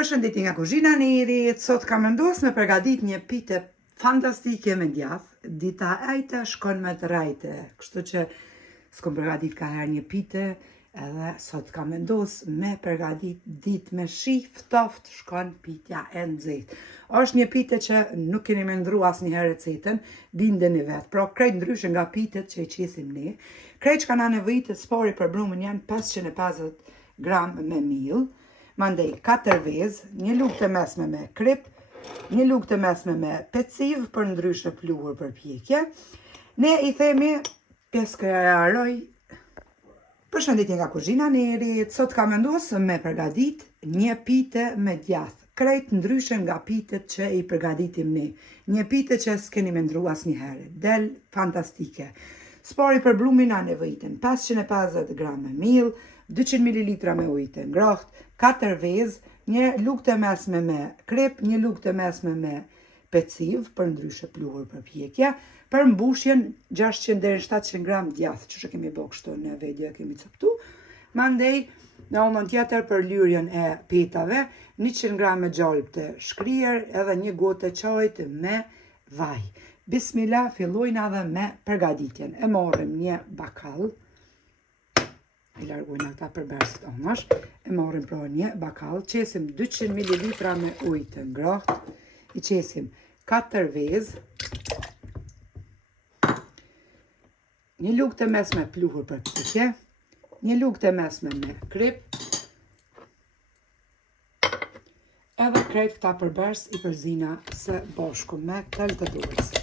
Përshëndetje nga kuzhina e Irit. Sot kam vendosur me përgatit një pite fantastike me djath. Dita ajta shkon me të rajte, kështu që s'kom përgatit ka herë një pite, edhe sot kam vendosur me përgatit ditë me shi ftoft shkon pitja e nxehtë. Është një pite që nuk keni menduar asnjëherë recetën, bindeni vet. Pra krejt ndryshe nga pitet që i qesim ne. Krejt që kanë nevojë spori për brumin janë 550 gram me miell. Mandej 4 vezë, një lugë të mesme me krip, një lugë të mesme me peciv për ndryshe pluhur për pjekje. Ne i themi peskaroj. Përshëndetje nga kuzhina e Irit. Sot kam vendosur me përgatit një pite me djath. Krejt ndryshe nga pitet që i përgatitim ne. Një pite që s'keni menduar asnjëherë. Del fantastike. Spori për brumin na nevojiten 550 gram me miell, 200 ml me ujë të ngrohtë, 4 vezë, një lugë të mesme me krip, një lugë të mesme me peciv për ndryshe pluhur për pjekje, për mbushjen 600 deri 700 gram djath, që kemi bërë kështu në video, kemi coptu. Mandej në anën tjetër për lyrjen e petave, 100 gram me gjalp të shkrier, edhe një gotë çajit me vaj. Bismillah, fillojna edhe me përgatitjen. E marrim një bakall, i largojnë ata përbërësit onash, e marrim pra një bakall, qesim 200 ml me ujë të ngrohtë, i qesim 4 vezë, një lugë të mesme pluhur për pjekje, një lugë të mesme me krip, edhe krejt këta përbërës i përzina së bashku me tel të dorës.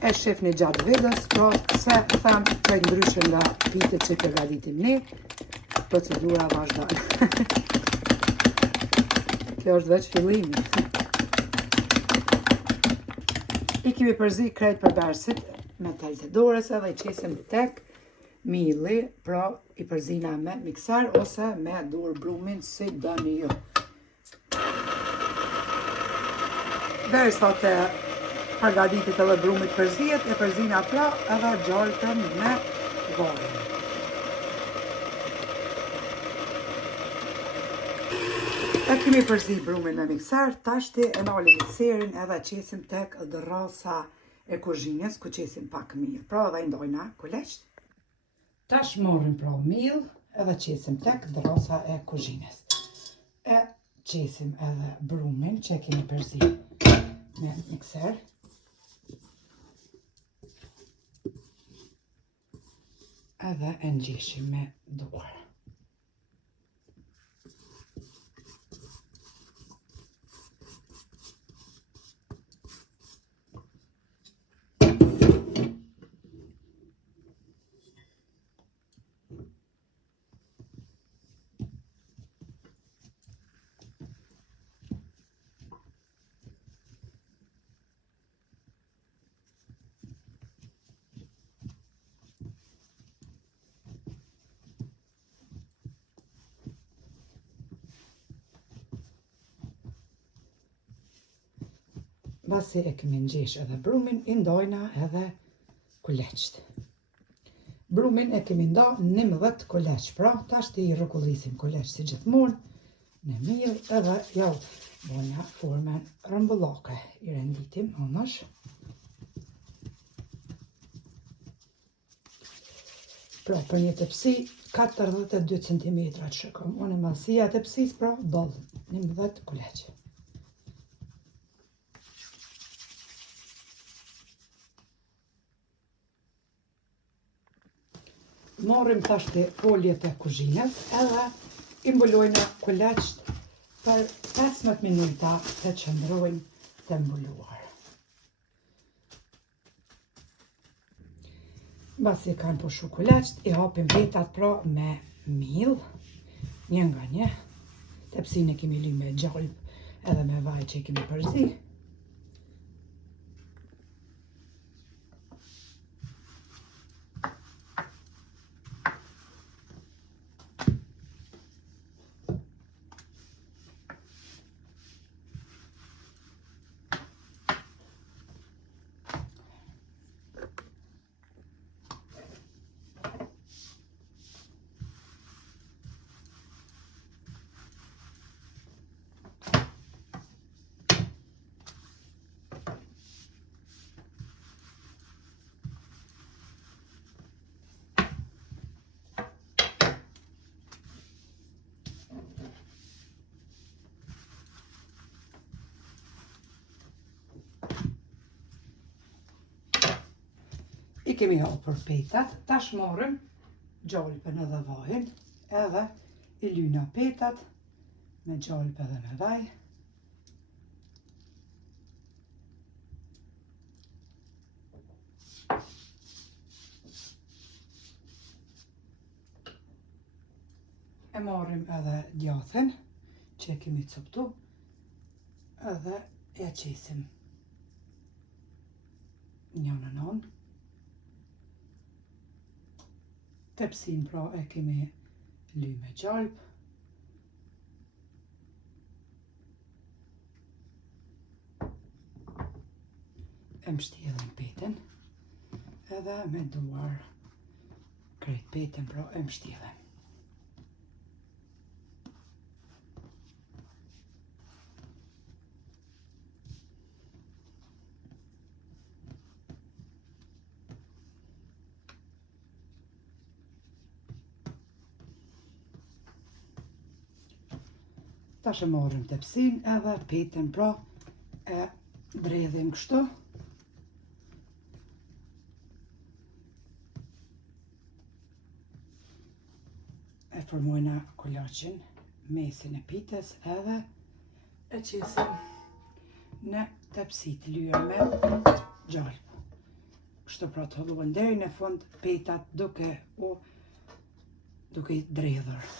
E shifni gjatë videos, pra se them krejt ndryshe nga pitet që përgatitim ne, procedura vazhdon. Kjo është veç fillimi. I kemi përzi krejt përbërësit me tel të dorës edhe i qesim tek mielli, pra i përzina me miksar ose me dur brumin si doni ju. Derisa të përgatitet edhe brumit përzihet, e përzina pra edhe gjalpën me vaj. E kemi përzi brumin me miksar, tashti e nalim mikserin edhe qesim tek dërrasa e kuzhinës, ku qesim pak miell. Pra edhe i ndojna kuleqt. Tash marrim pra miell edhe qesim tek dërrasa e kuzhinës. E qesim edhe brumin që kemi përzi me mikser. Edhe e ngjeshim me dorë. Basi e kemi ngjesh edhe brumin, i ndojna edhe kuleqt. Brumin e kemi nda 11 kuleq, pra tashti i rrokullisim kuleq si gjithmonë në miell edhe ja bëjna formën rëmbullake. I renditim anash. Pra për një tepsi 42 cm që kam. Unë madhësia e tepsis pra boll 11 kuleq. Marrim tashti foljet e kuzhinës edhe i mbulojna kuleqt për 15 minuta të qëndrojnë të mbuluar. Basi kanë pushu kuleqt, i hapim vetat pra me miell, një nga një. Tepsin e kemi lymë me gjalp edhe me vaj që i kemi përzi. kemi hapur petat, tash morëm gjalpën edhe vajin, edhe I lyna petat me gjalpë edhe me vaj. E marrim edhe djathin që e kemi coptu edhe e qesim njën e nën. Tepsin pra e kemi ly me gjalp. E mështjellim peten edhe me duar krejt peten pra e mështjellim. Tash e marrim tepsin edhe peten pra e dredhim kështu. E formojna kolaqin mesin e pites edhe e qesim në tepsi të lyer me gjalp. Kështu pra të hollohen deri në fund petat duke I dredhur.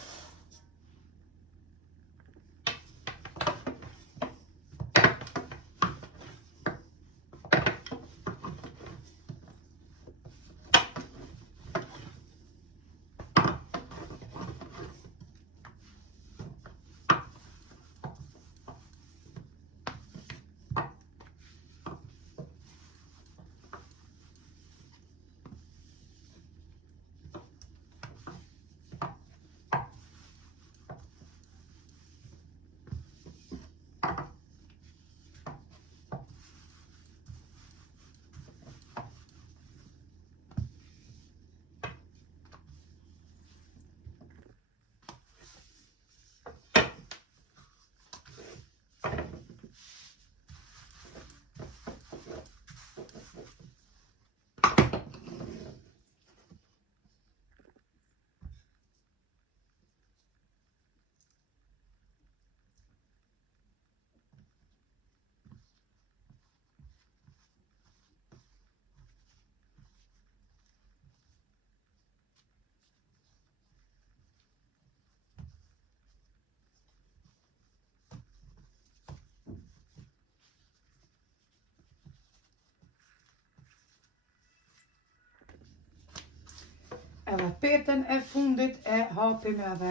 Edhe peten e fundit e hapim edhe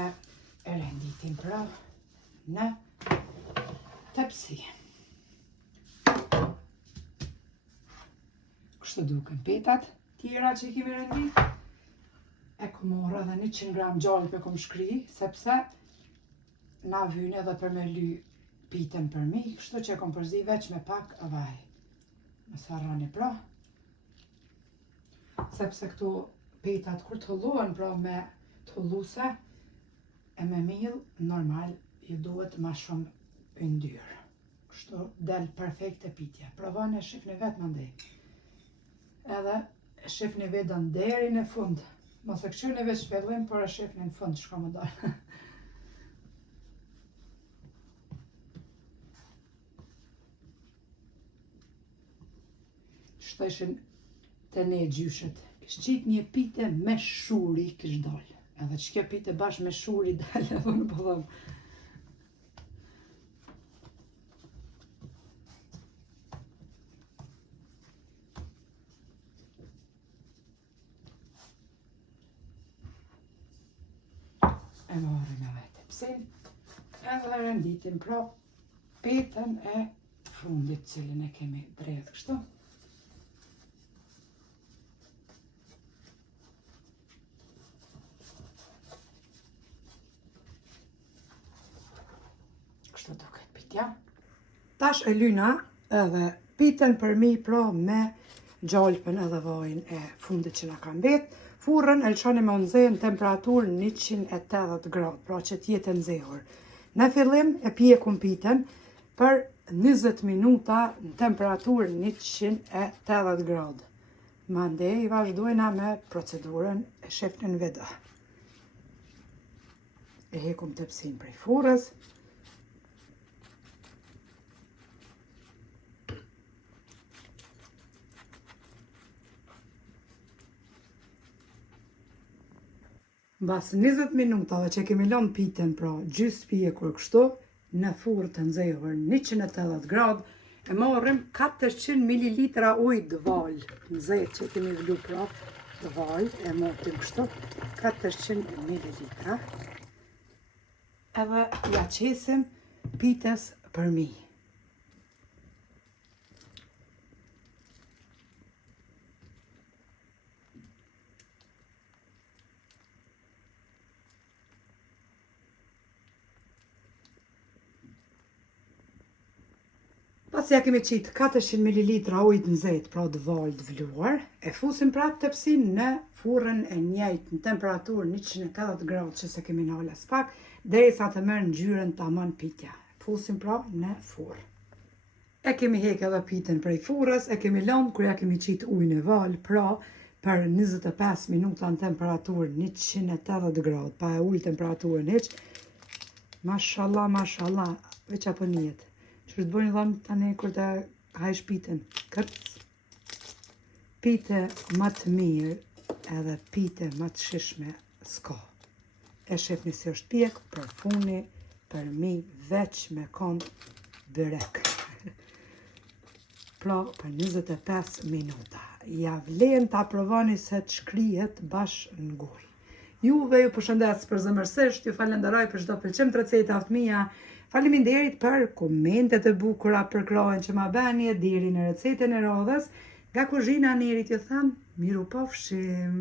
e renditim pra në tepsi. Kështu duken petat tjera që I kemi rendit. E kom marrë edhe 100 gram gjalp e kom shkri, sepse na vyn edhe për me ly piten për mi, kështu që e kom përzi veç me pak vaj. Mos harroni pra, sepse këtu petat kur të hollohen pra me të holluse e me miell normal I duhet ma shumë yndyrë. Kështu del perfekte pitja. Provoni e shifni vetë mandej. Edhe e shifni vetën deri në fund. Mos e këshirni veç fillim, por e shifni në fund çka më dal. Shteshin te ne gjyshet. Shqit një pite me shuri kish dal. Edhe që kjo pite bashkë me shuri dal, edhe në po dhëm. E marrim edhe tepsin, edhe renditim pra peten e fundit cilin e kemi dredh kështu. Kështu duket pitja. Tash e lyna edhe piten për mi pra me gjalpën edhe vajin e fundit që na ka mbet. Furrën e lëshoni me nxe në temperaturë 180 gradë, pra që t'jetë nxehur. Në fillim e pjekum piten për 20 minuta në temperaturë 180 gradë. Mandej vazhdojna me procedurën e shefnin video. E hekum tepsin prej furrës. Mbas 20 minutave që kemi lënë pitën pra gjys pjekur kështu, në furrë të nxehur 180 gradë, e morrim 400 ml ujë dval. Nxehtë që kemi vlu pra dval, e morrim kështu 400 ml. Edhe ja qesim pitës përmi. Pas ja kemi qitë 400 ml ujë të nxehtë, pra dval të vluar, e fusim prapë tepsin në furrën e njëjtë në temperaturë 180 gradë që se kemi nala s'pak, derisa të merr ngjyrën tamam pitja. Fusim prapë në furrë. E kemi hekë edhe pitën prej furrës, e kemi lënë kur ja kemi qitë ujin e val, pra për 25 minuta në temperaturë 180 gradë, pa e ujë temperaturën hiç. Mashallah, veç apo njetë. Që të bëjnë dhamë tani kur të hajsh pitën. Kërc. Pite më të mirë edhe pite më të shishme s'ka. E shefni si është pjek, për funi, për mi, veç me konë byrek. Pra, për 25 minuta. Ja vlen të aprovani se të shkrihet bashkë në gojë. Juve ju përshëndes për zëmërsisht, ju falenderoj për çdo pëlqim të recetave të mia. Faleminderit për komentet e bukura, për krahen që ma bëni deri në recetën e radhës. Nga kuzhina Nerit ju them, miru pafshim.